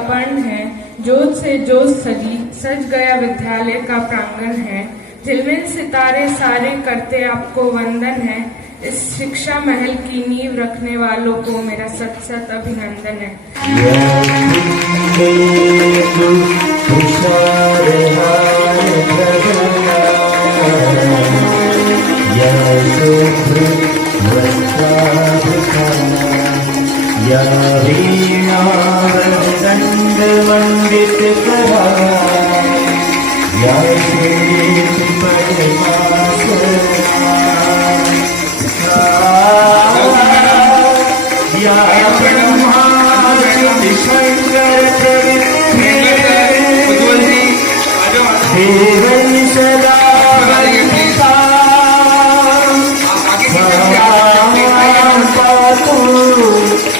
पर्ण है, जोत से जोत सजी, सज गया विद्यालय का प्रांगण है। झिलमिल सितारे सारे करते आपको वंदन है। इस शिक्षा महल की नींव रखने वालों को मेरा सत सत अभिनंदन है। वंदित करा या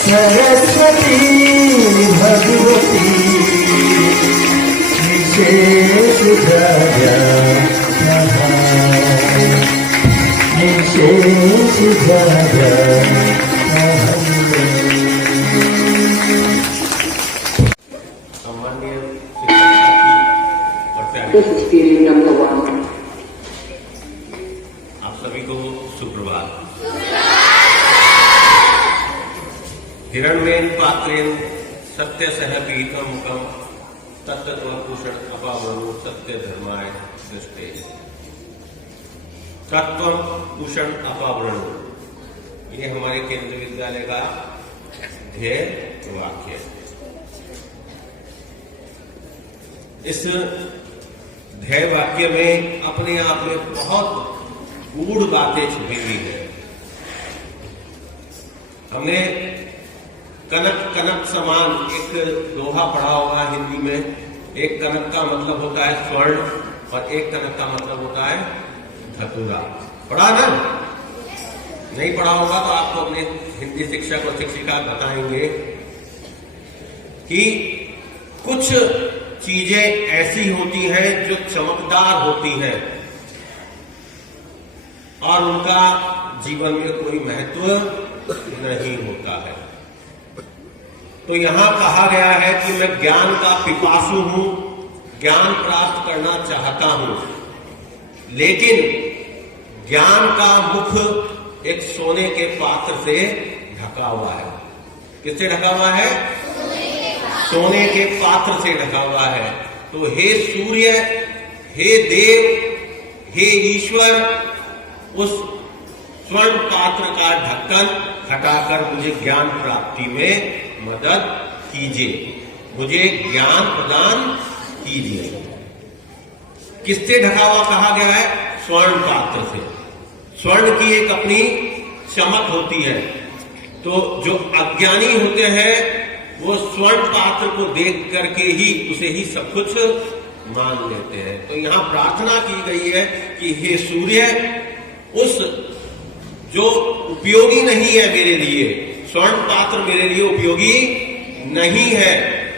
सरस्वती भगवती निषेध आप सभी को सुप्रभात। हिरण्येन पात्रेण सत्य सह पीतमुखम तत्त्वभूषण अपावरणो सत्य धर्माय दृष्टे। तत्व भूषण अपावरण, ये हमारे केंद्रीय विद्यालय का ध्येय वाक्य है। इस ध्येय वाक्य में अपने आप में बहुत गूढ़ बातें छुपी हुई है। हमने कनक कनक समान एक दोहा पढ़ा होगा हिंदी में। एक कनक का मतलब होता है स्वर्ण और एक कनक का मतलब होता है धतूरा। पढ़ा ना? नहीं पढ़ा होगा तो आपको अपने हिंदी शिक्षक और शिक्षिका बताएंगे कि कुछ चीजें ऐसी होती हैं जो चमकदार होती हैं और उनका जीवन में कोई महत्व नहीं होता है। तो यहां कहा गया है कि मैं ज्ञान का पिपासु हूं, ज्ञान प्राप्त करना चाहता हूं, लेकिन ज्ञान का मुख एक सोने के पात्र से ढका हुआ है। किससे ढका हुआ है? सोने के पात्र से ढका हुआ है। तो हे सूर्य, हे देव, हे ईश्वर, उस स्वर्ण पात्र का ढक्कन हटाकर मुझे ज्ञान प्राप्ति में मदद कीजिए, मुझे ज्ञान प्रदान कीजिए। किससे ढका हुआ कहा गया है? स्वर्ण पात्र से। स्वर्ण की एक अपनी चमक होती है। तो जो अज्ञानी होते हैं वो स्वर्ण पात्र को देख करके ही उसे ही सब कुछ मान लेते हैं। तो यहां प्रार्थना की गई है कि हे सूर्य, उस जो उपयोगी नहीं है मेरे लिए, स्वर्ण पात्र मेरे लिए उपयोगी नहीं है,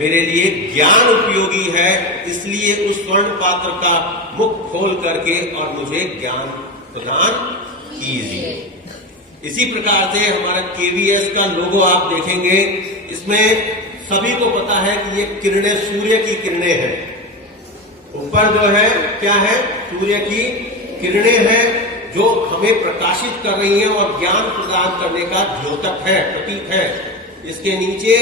मेरे लिए ज्ञान उपयोगी है, इसलिए उस स्वर्ण पात्र का मुख खोल करके और मुझे ज्ञान प्रदान कीजिए। इसी प्रकार से हमारा केवीएस का लोगो आप देखेंगे, इसमें सभी को पता है कि ये किरणें सूर्य की किरणें हैं। ऊपर जो है क्या है? सूर्य की किरणें हैं जो हमें प्रकाशित कर रही हैं और ज्ञान प्रदान करने का द्योतक है, प्रतीक है। इसके नीचे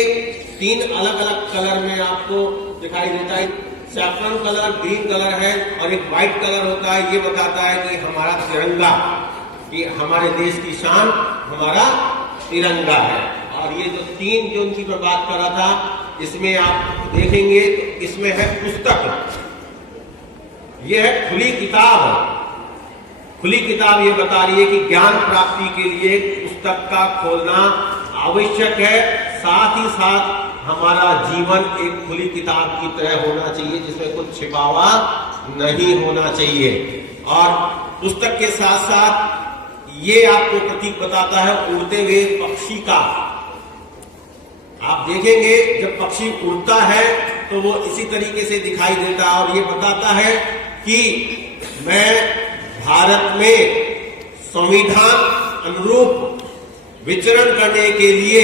3 अलग अलग कलर में आपको दिखाई देता है। सैफरन कलर, ग्रीन कलर है और एक व्हाइट कलर होता है। ये बताता है कि हमारा तिरंगा, ये हमारे देश की शान, हमारा तिरंगा है। और ये जो 3 जो उनकी मैं बात कर रहा था, इसमें आप देखेंगे तो इसमें है पुस्तक, ये है खुली किताब। खुली किताब ये बता रही है कि ज्ञान प्राप्ति के लिए पुस्तक का खोलना आवश्यक है। साथ ही साथ हमारा जीवन एक खुली किताब की तरह होना चाहिए, जिसमें कुछ छिपावा नहीं होना चाहिए। और पुस्तक के साथ साथ ये आपको प्रतीक बताता है उड़ते हुए पक्षी का। आप देखेंगे जब पक्षी उड़ता है तो वो इसी तरीके से दिखाई देता है और ये बताता है कि मैं भारत में संविधान अनुरूप विचरण करने के लिए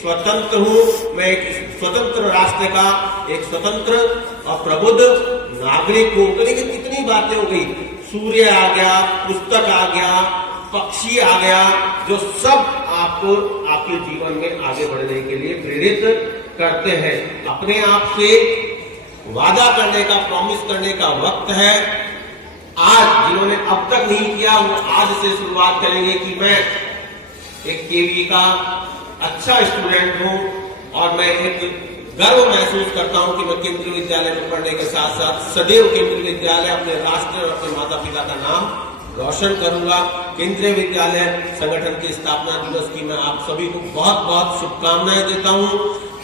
स्वतंत्र हूं, मैं एक स्वतंत्र राष्ट्र का, एक स्वतंत्र और प्रबुद्ध नागरिक को। तो देखिए कितनी बातें हो गई, सूर्य आ गया, पुस्तक आ गया, पक्षी आ गया, जो सब आपको आपके जीवन में आगे बढ़ने के लिए प्रेरित करते हैं। अपने आप से वादा करने का, प्रॉमिस करने का वक्त है। आज जिन्होंने अब तक नहीं किया वो आज से शुरुआत करेंगे कि मैं एक केवी का अच्छा स्टूडेंट हूं और मैं एक गर्व महसूस करता हूं कि मैं केंद्रीय विद्यालय में पढ़ने के साथ साथ सदैव केंद्रीय विद्यालय अपने राष्ट्र और अपने माता पिता का नाम रोशन करूंगा। केंद्रीय विद्यालय संगठन की स्थापना दिवस की मैं आप सभी को बहुत बहुत शुभकामनाएं देता हूं।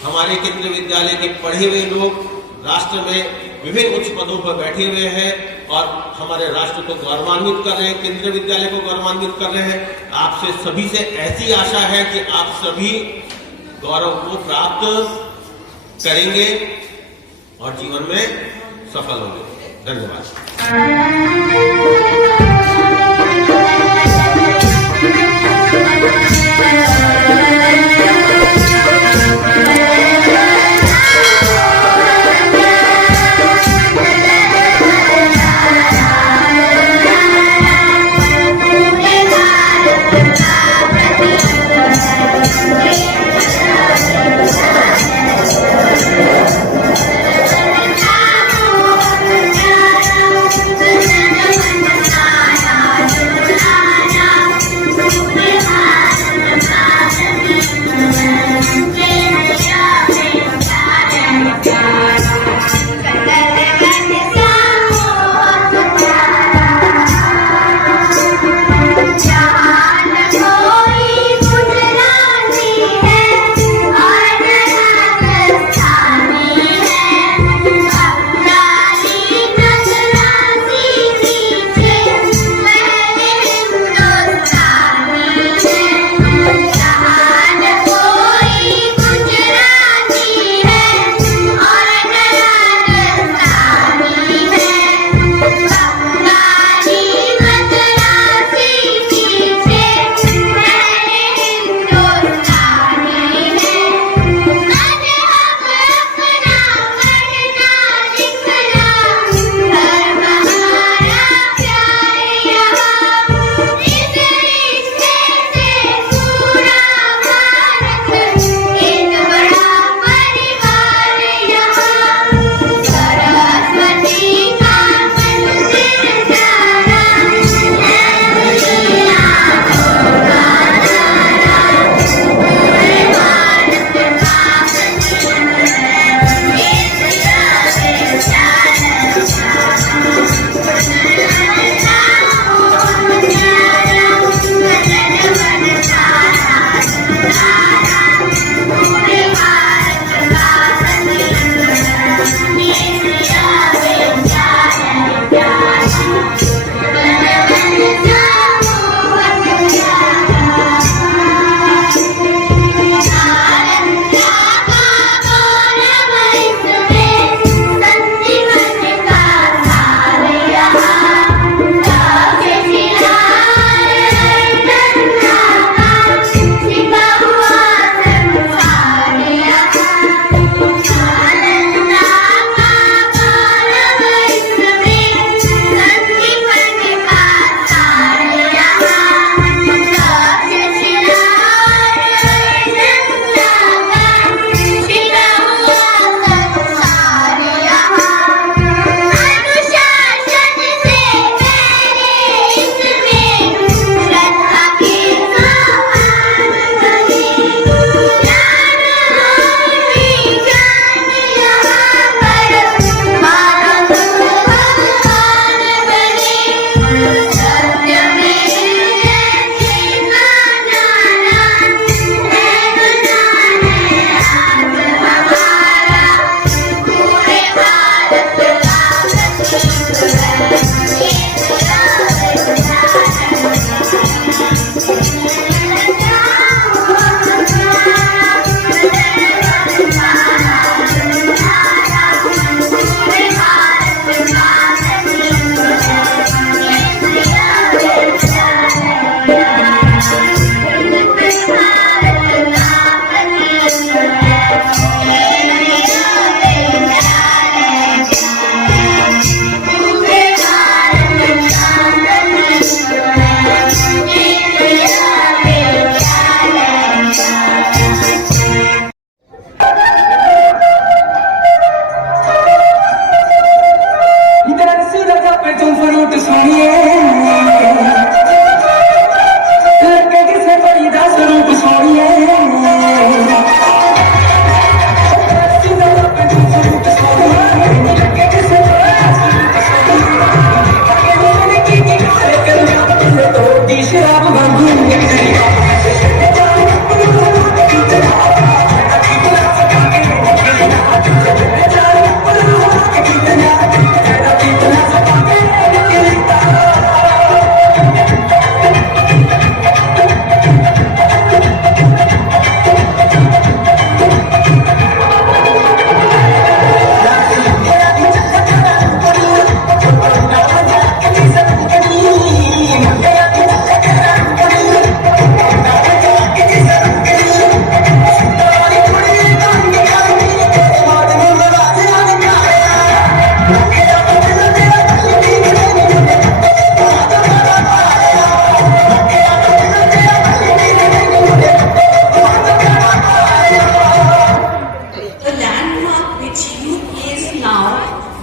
हमारे केंद्रीय विद्यालय के पढ़े हुए लोग राष्ट्र में विभिन्न उच्च पदों पर बैठे हुए हैं और हमारे राष्ट्र को गौरवान्वित कर रहे हैं, केंद्रीय विद्यालय को गौरवान्वित कर रहे हैं। आपसे सभी से ऐसी आशा है कि आप सभी गौरव को प्राप्त करेंगे और जीवन में सफल होंगे। धन्यवाद।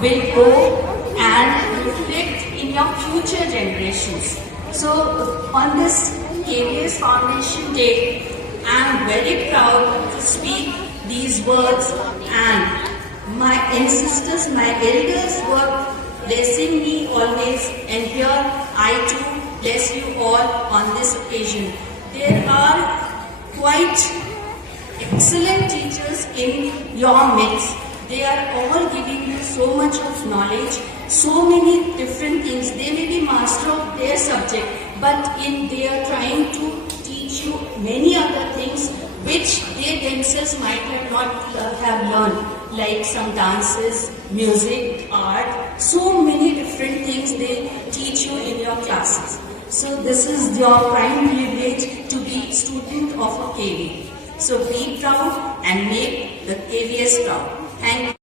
will go and reflect in your future generations. So on this KVS Foundation Day, I am very proud to speak these words, and my ancestors, my elders were blessing me always, and here I too bless you all on this occasion. There are quite excellent teachers in your midst. They are all giving you so much of knowledge, so many different things. They may be master of their subject, but they are trying to teach you many other things which they themselves might have not have learned, like some dances, music, art, so many different things they teach you in your classes. So this is your prime privilege to be student of a KV. So be proud and make the KVS proud. Thank you.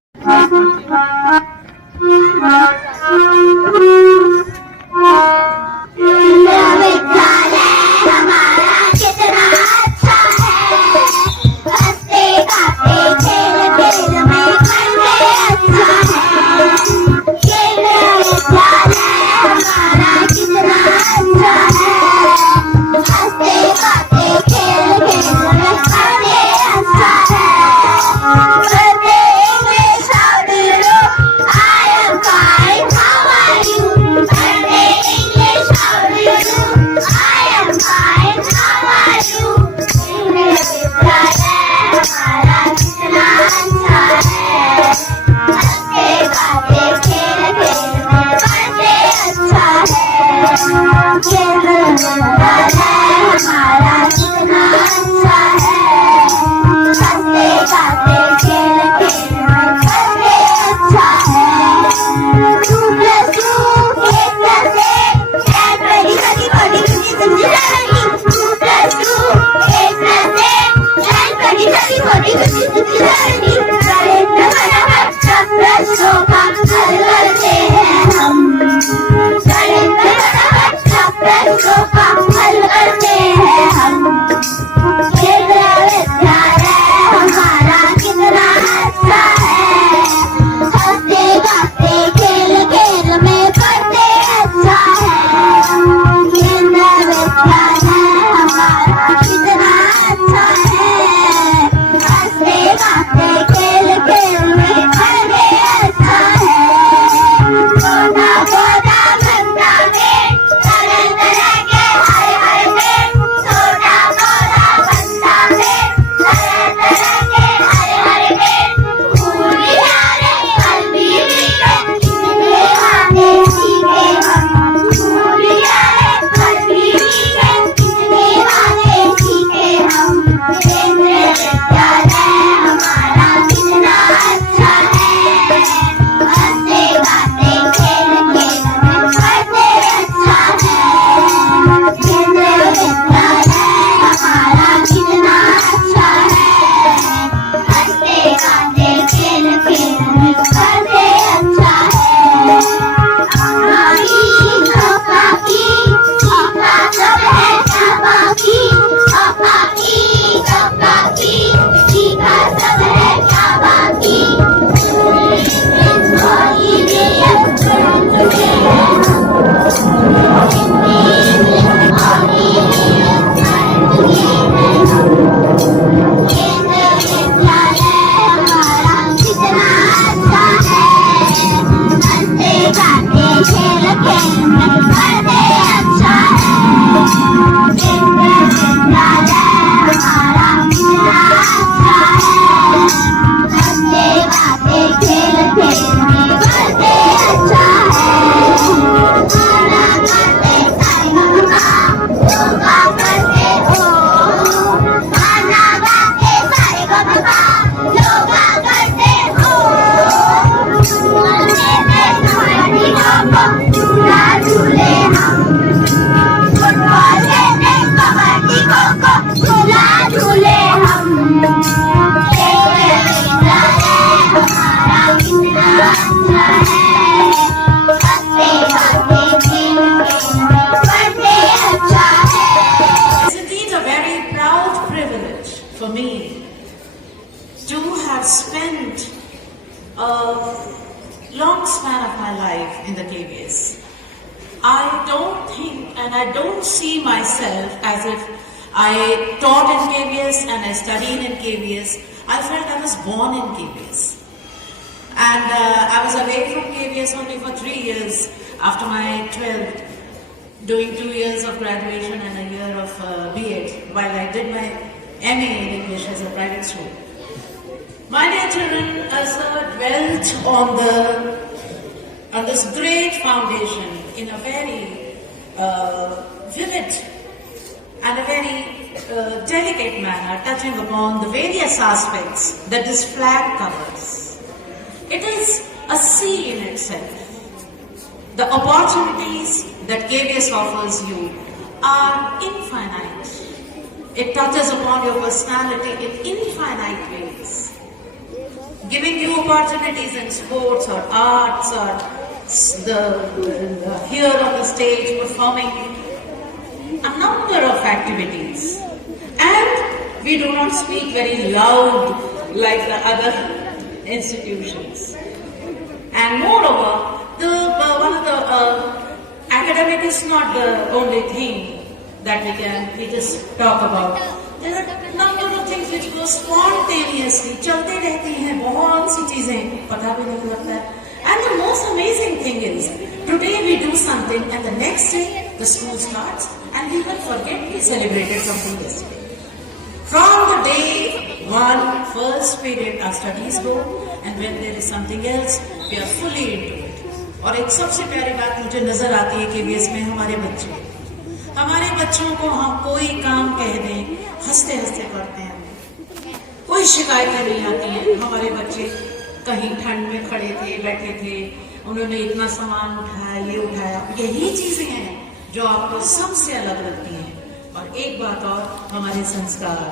For me to have spent a long span of my life in the KVS. I don't think and I don't see myself as if I taught in KVS and I studied in KVS. I felt I was born in KVS. And I was away from KVS only for 3 years after my 12th, doing 2 years of graduation and a year of B.Ed while I did my MA in English as a private student. My dear children, sir dwelt on this great foundation in a very vivid and a very delicate manner, touching upon the various aspects that this flag covers. It is a sea in itself. The opportunities that KVS offers you are infinite. It touches upon your personality in infinite ways, giving you opportunities in sports or arts or here on the stage performing a number of activities. And we do not speak very loud like the other institutions. And moreover, academic is not the only thing that we just talk about. There are a number of things which go spontaneously, चलते रहती हैं, बहुत सी चीजें पता भी नहीं लगता है. And the most amazing thing is, today we do something and the next day the school starts and we will forget we celebrated something yesterday. From the day one, first period, our studies go, and when there is something else, we are fully into it. और एक सबसे प्यारी बात मुझे नजर आती है KVS में हमारे बच्चों को हम कोई काम कह दें, हंसते हंसते करते हैं, कोई शिकायतें नहीं आती हैं. हमारे बच्चे कहीं ठंड में खड़े थे, बैठे थे, उन्होंने इतना सामान उठाया, ये उठाया. यही चीजें हैं जो आपको सबसे अलग लगती हैं. और एक बात और, हमारे संस्कार,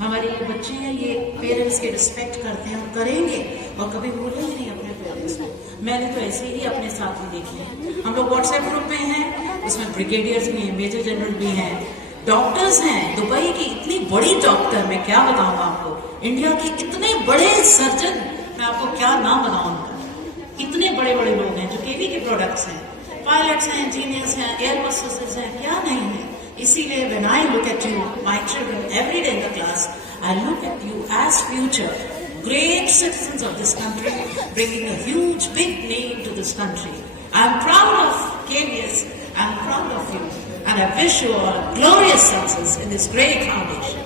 हमारे ये बच्चे हैं, ये पेरेंट्स के रिस्पेक्ट करते हैं और करेंगे और कभी भूलेंगे नहीं अपने पेरेंट्स को. मैंने तो ऐसे ही अपने साथ ही देखे हैं. हम लोग व्हाट्सएप ग्रुप में हैं, उसमें ब्रिगेडियर्स भी हैं, मेजर जनरल भी हैं, डॉक्टर्स हैं. दुबई की इतनी बड़ी डॉक्टर, मैं क्या बताऊँ आपको, इंडिया के इतने बड़े सर्जन, मैं आपको क्या नाम बताऊँ उनका. इतने बड़े बड़े लोग हैं जो केवी के प्रोडक्ट्स हैं, पायलट्स हैं, इंजीनियर्स हैं, एयर होस्टेसेस हैं, क्या नहीं है. इसीलिए when I look at you, my children, every day in the class, I look at you as future great citizens of this country, bringing a huge, big name to this country. I am proud of KVS, I am proud of you, and I wish you all glorious success in this great foundation.